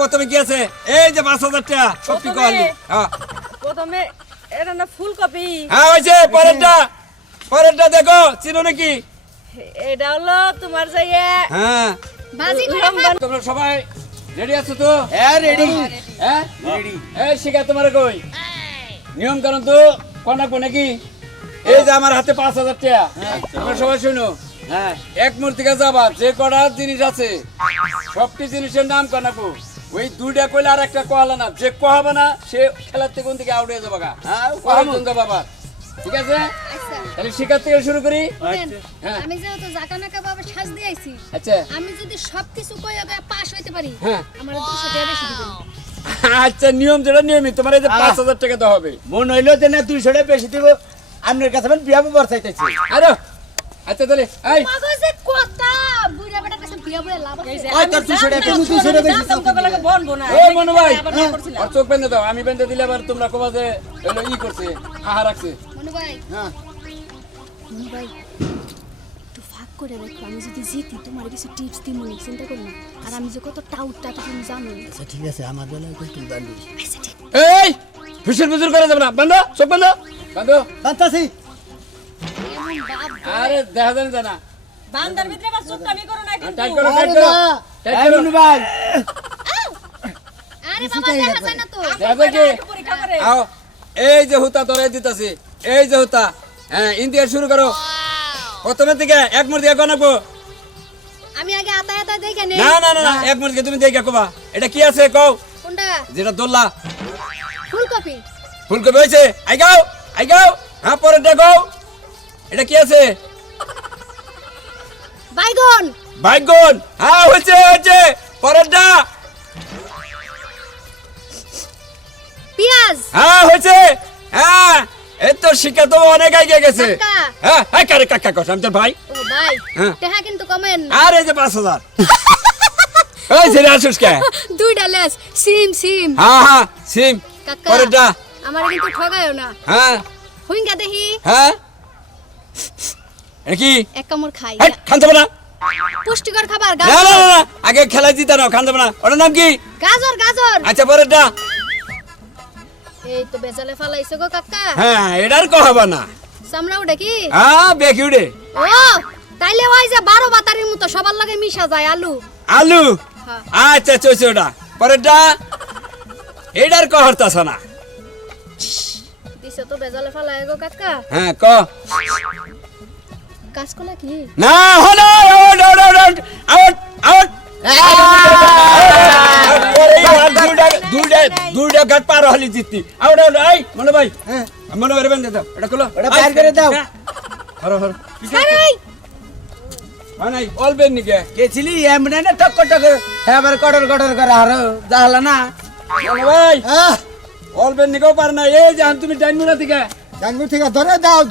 প্রথমে কি আছে? এই যে ৫০০০ টাকা সত্যি কইলি। হ্যাঁ প্রথমে এটা না ফুলকপি। হ্যাঁ হইছে। পরেরটা দেখো, চিনো নাকি? এটা হলো তোমার যাইয়ে হ্যাঁ বাজি করে লম্বা। তোমরা সবাই রেডি আছো তো? হ্যাঁ রেডি। হ্যাঁ রেডি। এই শিখা তোমার কই নিয়ম কানুন তো কোনাকো নাকি? এই যে আমার হাতে ৫০০০ টাকা, তোমরা সবাই শুনো। হ্যাঁ এক মূর্তিকা যাবা, যে কটা জিনিস আছে সবটি জিনিসের নাম কানাকো। ওই দুইটা কইলে আর একটা কহালা না, যে কহাবে না সে খেলার থেকে কোন দিকে আউট হয়ে যাবে গা। হ্যাঁ কয়েকজন যাবা বাবা, ঠিক আছে? আচ্ছা তাহলে শিকার থেকে শুরু করি। শুনেন, হ্যাঁ। আমি যেহেতু জাকানাকা বাবা সাজ দিয়ে আইছি, আচ্ছা আমি যদি সবকিছু কইয়া দেয়া পাস হইতে পারি, হ্যাঁ। আমার 200 টাকা বেশি দিবেন। আচ্ছা নিয়ম যেটা নিয়মিত, তোমার এই যে ৫০০০ টাকা তো হবে। মন হইলো যে না 200 টাকা বেশি দিব, আপনার কাছে আমি বিয়া বর চাইতেছি। আরে আচ্ছা তাহলে এই মগজে কথা বুইড়া বেটার কাছে বিয়া বলে লাভ আছে। ওই তোর 200 টাকা বেশি, 200 টাকা বেশি চাও। তোমাকে বলবো না। ওই মনু ভাই, আবার না করছিলাম। আর চোখ বেঁধে দাও। আমি বেঁধে দিলে আবার তোমরা কবা যে হলো ই করছে, হাহা রাখছে। মনু ভাই, হ্যাঁ মনু ভাই, একটু ফাঁক করে রাখো। আমি যদি জিতি তোমার কিছু টিপস দিব, মনে চিন্তা করো না। আর আমি যে কত টাউটটা তুমি জানো। আচ্ছা ঠিক আছে, আমার বেলায় কই তুই বান্ধি। আচ্ছা ঠিক। এই ফুসুর ফুসুর করে যাবে না, বন্ধ চোখ বন্ধ বন্ধ। বান্তাছি। এমন বাপ আরে দেখা যায় না, বান্দার ভিতরে আবার চুপটামি করো না কিন্তু। টাইট করো টাইট আরে করো না, টাইট এই করো। মনু ভাই। আরে বাবা দেখা যায় না তো। দেখা কি পরীক্ষা করে। আও এই যে হুতা ধরে দিতাছি, এই যে হুতা। হ্যাঁ ইন্ডিয়া শুরু করো প্রথমে থেকে এক মুর দিয়ে গণাবো। আমি আগে আতা দেখে নেই। না না না না, এক মুর দিয়ে তুমি দেখে কবা এটা কি আছে কও। কোনটা? যেটা দোল্লা ফুলকপি। ফুলকপি হয়েছে, আই গাও। হ্যাঁ পরেরটা গাও, এটা কি আছে? বাইগন। বাইগন। হ্যাঁ হয়েছে পরেরটা। পেঁয়াজ। হ্যাঁ হয়েছে। হ্যাঁ এই তো শিক্ষা তো অনেক আগে গেছে। কাকা। হ্যাঁ হ্যাঁ কারে কাকা কস আমি তোর ভাই। ও ভাই, হ্যাঁ। টাকা কিন্তু কমেন না। আর এই যে ৫০০০ এই ছেলে আসুস কে? দুইটা লেস সিম। হ্যাঁ সিম। কাকা। পরেরটা। আমার কিন্তু ঠগায়ও না। হ্যাঁ হুইঙ্গা দেখি। হ্যাঁ এটা কি? এক কামড় খাই। হেট, খান যাবে না। পুষ্টিকর খাবার না না গাজর। না, না, আগে খেলা জিতা নাও, খান যাবে না। ওটার নাম কি? গাজর। আচ্ছা পরেরটা। এই তো বেজালে ফালাইছো গো কাকা। হ্যাঁ এটার কহাবা না। সামরা উঠে কি? হ্যাঁ বেকি উড়ে। ও তাইলে ওই যে 12 বাতারির মতো সবার লগে মিশা যায় আলু। আলু। হ্যাঁ। আচ্ছা চলছে ওটা। পরেরটা এটার কহরতাছ না। দিছে তো বেজালে ফালাই গো কাকা। হ্যাঁ ক। কাঁচকলা কি? না হলো আউট। দুইটা ঘাট পার হলি জিততি। আউট এই মনে ভাই, হ্যাঁ মনে ভাই বেঁধে দাও এটা খুলো। ওটা বাইর করে দাও। হরো আরে নাই অলবেন নিকে গেছিলি এমনে না টক হ্যাঁ আবার কটর করে আর জাহলা না। মনে ভাই হ্যাঁ অলবেন নিকেও পার না। এই যে তুমি ডাইনমুনা থেকে জানবো ঠিক আছে,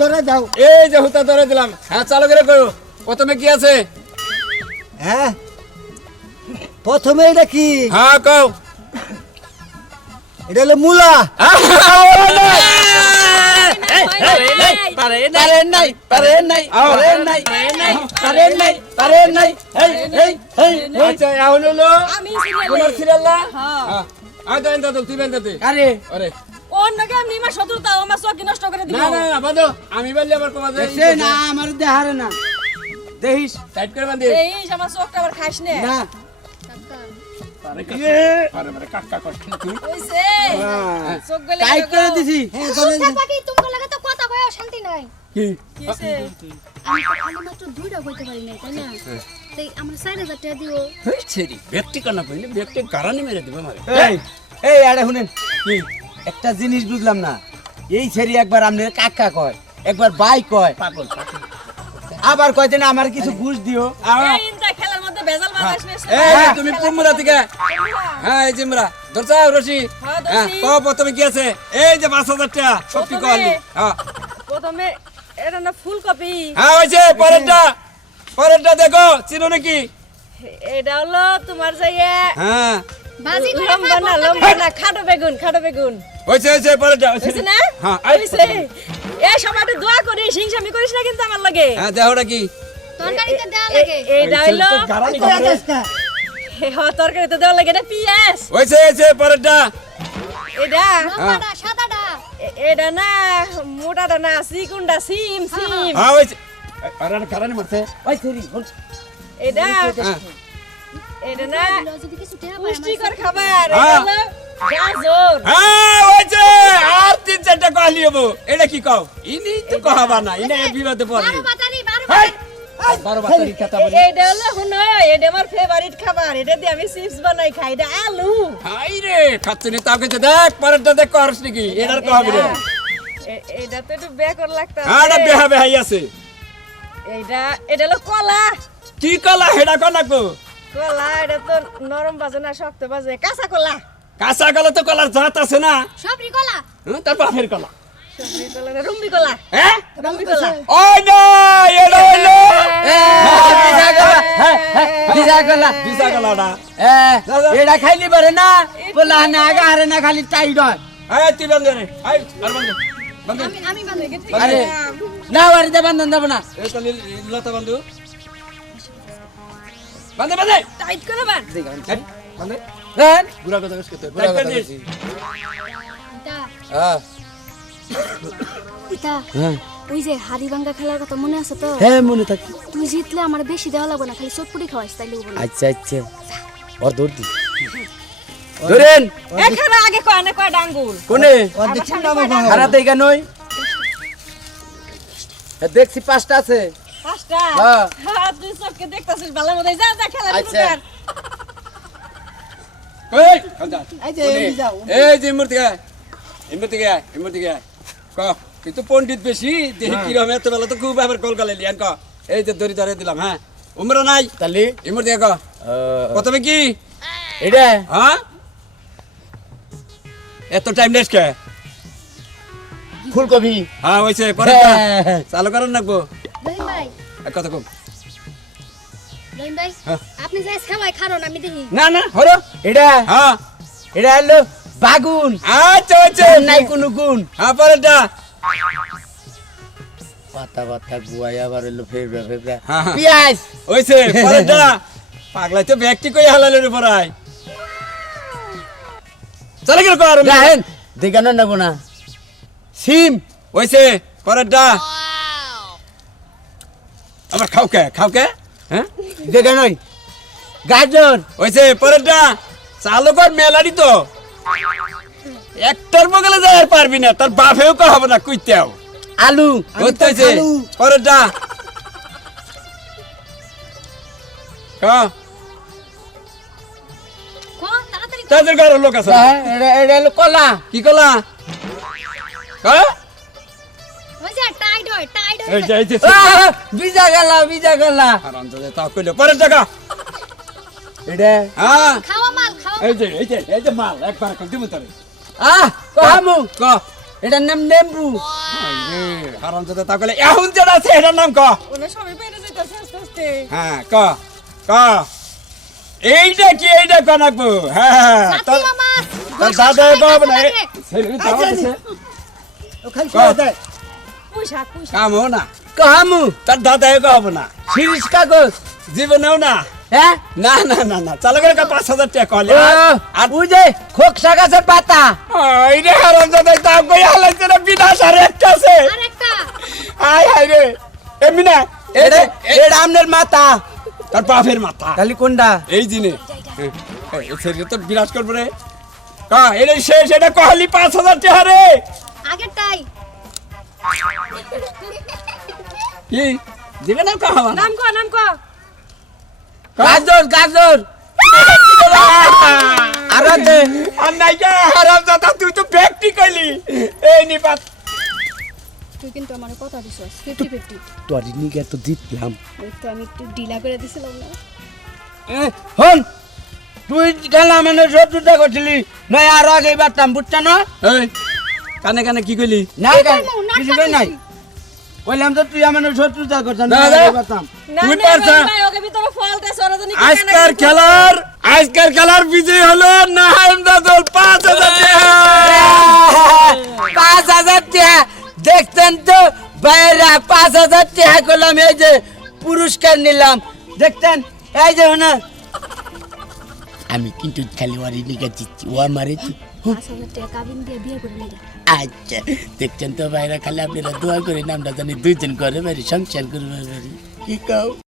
ধরে দাও। এই যে হুতা ধরে দিলাম। হ্যাঁ চালু করে করো। প্রথমে কি আছে? হ্যাঁ প্রথমে এটা কি? হ্যাঁ কও। এটা হলো মূলা। আচ্ছা এখন হলো আমি তোমার সিরিয়ালে। সিরিয়াল না? হ্যাঁ। হ্যাঁ আয় দেন দাদু তুই বেন দাদু। আরে আরে অন্যকে আমি আমার শত্রুতা আমার চোখ নষ্ট করে দিব। না না না বাঁধো, আমি বললে আবার কমা যায়। দেখছে না আমার দেহারে না দেখিস টাইট করে বাঁধি। এই আমার চোখটা আবার খাইস না। না। কাকা আরে কাকা কষ্ট তুই। হইছে। চোখ গলে টাইট করে দিছি। থাকবা কি তোমার লাগে তো কথা কইও শান্তি নাই। কি? কি হইছে? আমি তো খালি মাত্র দুইটা কইতে পারি নাই তাই না? তাই আমার 4000 টাকা দিও। হইছে রে ব্যক্তি কানা কইলে ব্যক্তি গারানি মেরে দিবে মারে। এই আরে শুনেন, কি? একটা জিনিস বুঝলাম না। এই ছেড়ি একবার আপনার কাকা কয়, একবার ভাই কয়, পাগল। আবার কয় যে না আমার কিছু ঘুষ দিও। এই ইনটা খেলার মধ্যে ভেজাল বানাইস না। এই তুমি কুমড়া থেকে। হ্যাঁ এই জিমরা ধরছা রশি। হ্যাঁ, ধরছি। হ্যাঁ ক প্রথমে কি আছে? এই যে ৫০০০ টাকা সত্যি কইলি। হ্যাঁ প্রথমে এটা না ফুলকপি। হ্যাঁ হইছে। পরেরটা দেখো, চিনো নাকি? এটা হলো তোমার যাইয়ে হ্যাঁ বাজি করে লম্বা না খাটো বেগুন। হইছে পরেরটা হইছে না? হ্যাঁ হইছে। এই সবাইটা দোয়া করি, হিংসামি করিস না কিন্তু আমার লাগে। হ্যাঁ দেহটা কি? তরকারিতে দেওয়া লাগে। এইটা হইলো তরকারি তো দেওয়া লাগে এটা পিয়াস হয়েছে পরেরটা এটা লম্বাটা সাদাটা এটা না মোটাটা না চিকুনটা সিম সিম হ্যাঁ হয়েছে আরে কারণে মারছে ওই সেরি বল এটা হ্যাঁ এটা না এগুলো যদি কিছু টেহা পায় পুষ্টিকর খাবার এটা হ্যাঁ। হলো গাজর হ্যাঁ হয়েছে আর 3-4টা কহলি হবো এটা কি কও ইনি তো কহাবা না ইনি বিবাদে পড়ে বারো বাতারি হেই! 12 বাতারি কথা বলি এটা হলো হুনো এটা আমার ফেভারিট খাবার এটা দিয়ে আমি চিপস বানাই খাই এটা আলু হাই রে খাচ্ছে নি তাও কেছে দেখ পরেরটা দেখ করস নাকি এটার কহাবি রে এটা তো একটু বেকর লাগতা আরে বেহা বেহাই আছে এটা হলো কলা কি কলা হেডা কলা কো কলা এটা তো নরম বাজে না শক্ত বাজে কাঁচা কলা কাঁচা কলা তো কলার জাত আছে না সবরি কলা তার বাপের কলা সবজি কলা না রুম্বি কলা হ্যাঁ রুম্বি কলা ওই না এটা হইলো বিজা গলা বিসা কলাটা এটা খাইলি পারে না বলা না আগা হারে না খালি টাইট হয় এই তুই বন্ধ রে এই আর বন্ধ বন্ধ আমি বানাই আরে না বাড়িতে বান্ধন দেব না এই তো লতা বন্ধু বন্ধ বন্ধ টাইট করে বান বন্ধ হ্যাঁ বুড়া কথা কইছ কত বুড়া কথা কইছি। এটা হ্যাঁ এটা হ্যাঁ ওই যে হাড়ি ভাঙ্গা খেলার কথা মনে আছে তো হ্যাঁ মনে থাকি তুই জিতলে আমার বেশি দেওয়া লাগবে না খালি চটপুটি খাওয়াইস তাইলে বলবো আচ্ছা আচ্ছা ওর দৌড় দি ধরেন এখানে আগে কয় না কয় ডাঙ্গুল কোনে আমার সামনে কয় ডাঙ্গুল? খারাপ দেখা নই দেখছি 5টা আছে পাঁচটা হ্যাঁ। হ্যাঁ তুই সবকে দেখতাছিস ভালো মতো যা যা খেলা শুরু আচ্ছা। কর এই খান্দা এই যে মূর্তি গায় এই মূর্তি গায় ক কিন্তু পণ্ডিত বেশি দেখি কি রকম এত বেলা তো খুব আবার কল গলে লিয়ান ক এই যে দড়ি ধরে দিলাম হ্যাঁ উমরা নাই তালি এই মূর্তি ক প্রথমে কি এটা হ্যাঁ এত টাইম নেস কে ফুলকপি হ্যাঁ হইছে পরে হ্যাঁ। চালু করেন নাকবো রহিম ভাই এক কথা কম রহিম ভাই হ্যাঁ। আপনি যাই সেবাই খারণ আমি দেখি না না হরো এটা হ্যাঁ এটা হলো বাগুন আচ্ছা হচ্ছে নাই কোনো গুণ হ্যাঁ পরেরটা পাতা পাতা গুয়াই আবার হলো ফেবরা ফেবরা হ্যাঁ, হ্যাঁ। পেঁয়াজ হইছে পরেরটা পাগলাই তো ব্যক্তি কই হালালের উপর আয় চলে গেল কর দেখেন দেখানো নেব না সিম হইছে পরেরটা আবার খাও কে হ্যাঁ দেখানোই গাজর হইছে পরেরটা চালু কর মেলারি তো একটার বগলে যায় আর পারবি না তোর বাপেও কো হবে না কইতেও আলু হইছে পরেরটা হ্যাঁ কোন তাড়াতাড়ি তাদের ঘরের লোক আছে হ্যাঁ, এটা হলো কলা কি কলা হ্যাঁ ওই যে টাইট হয় এই যে এই যে বিজা গেলা আরাম তো তাও কইলো পরের টাকা এটা হ্যাঁ খাওয়া মাল খাওয়া এই যে মাল একবার কম দিমু তোরে কামু ক এটার নাম নেম্বু আরাম তো তাও কইলে এখন যেটা আছে এটার নাম ক ওনা সবাই পেরে যাইতাছে আস্তে আস্তে হ্যাঁ ক এইটা কি এইটা ক নাকবো হ্যাঁ তোর সাথীয়া মাছ তোর দাদা কব না ছেলে দাও দিছে পুষা পুষা কাম হো না কামু তোর দাদা কব না সিরিজ কাগজ জীবনেও না হ্যাঁ না না না না চালু করে 5,000 টাকা কলে আর বুঝে খোকসা গাছের পাতা এই রে হারাম দাদা তাও কই হালাইছে না বিনাশ আর একটা আছে আরেকটা আয় হায় রে এমনি না এটা এটা আমনের মাথা তার বাপের মাথা খালি কোনটা এই দিনে এই ছেলে তো বিরাজ করবে রে কা এর শেষ এটা কহলি 5,000 টাকা রে আগেরটাই কি দিবে না কাহবা নাম ক গাজর আর দে আর নাই কা হারাম দাদা তুই তো ব্যক্তি কইলি এই নিপাত তুই কিন্তু আমার কথা দিছস 50-50 তোর নিকে তো জিতলাম ওই তো আমি একটু ডিলা করে দিছিলাম না হন তুই গেলা মানে শত্রুতা করছিলি নয় আর আগে বাড়তাম বুঝছ না এই কানে কানে কি কইলি না কি করবো? নাটক কিছু কই নাই করছি। বললাম তো তুই আমার শত্রুতা করছ না দাদা। আগে বাড়তাম না তুই না পারছা? ভাই ওকে ভিতরে ফলতে সরজনী আজকের খেলার বিজয় হলো নাহাইম দাদুল 5,000 টাকা 5,000 টাকা দেখতেন তো বাইরা 5,000 টাকা করলাম এই যে পুরস্কার নিলাম দেখতেন এই যে না আমি কিন্তু খালি ওয়ারি নিকা দিচ্ছি ও আমারে 5,000 টাকা কাবিন দিয়ে বিয়ে করে নিয়ে আচ্ছা দেখছেন তো ভাইরা খালি আপনারা দোয়া করেন আমরা জানি দুইজন ঘরে বাড়ি সংসার করবো কি কাও